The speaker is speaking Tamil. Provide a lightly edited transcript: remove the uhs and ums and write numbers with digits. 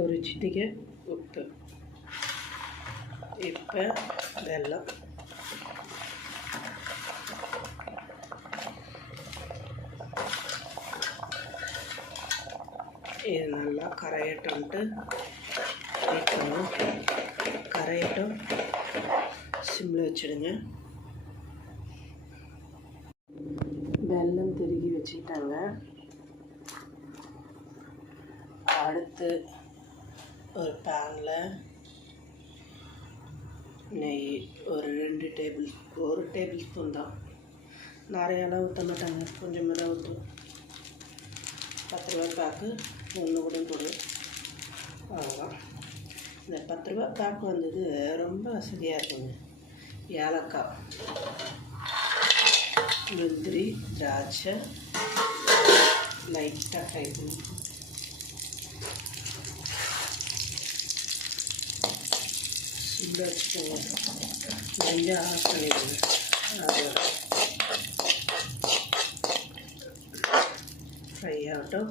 ஒரு சிட்டிகை உப்பு. இப்போ வெல்லம். இது நல்லா கரையட்டும்ட்டு வைக்கணும். கரையட்டும், சிம்மில் வச்சுடுங்க. வெல்லம் திருகி வச்சுட்டாங்க. அடுத்து ஒரு பேனில் நெய் ஒரு 1 டேபிள் ஸ்பூன் தான், நிறையெல்லாம் ஊற்ற மாட்டாங்க, கொஞ்சமாக தான் ஊற்றும். 10 ரூபா பேக்கு 1 கூட போடு. அவ்வளோதான். இந்த 10 ரூபா பேக்கு வந்தது ரொம்ப வசதியாக இருக்குங்க. ஏலக்காய், முந்திரி, திராட்சை லைட்டாக ஃப்ரை பண்ணி சுண்ட வச்சுக்கோங்க. நெய்யை ஆஃப் பண்ணிடுங்க. அது ஃப்ரை ஆகட்டும்.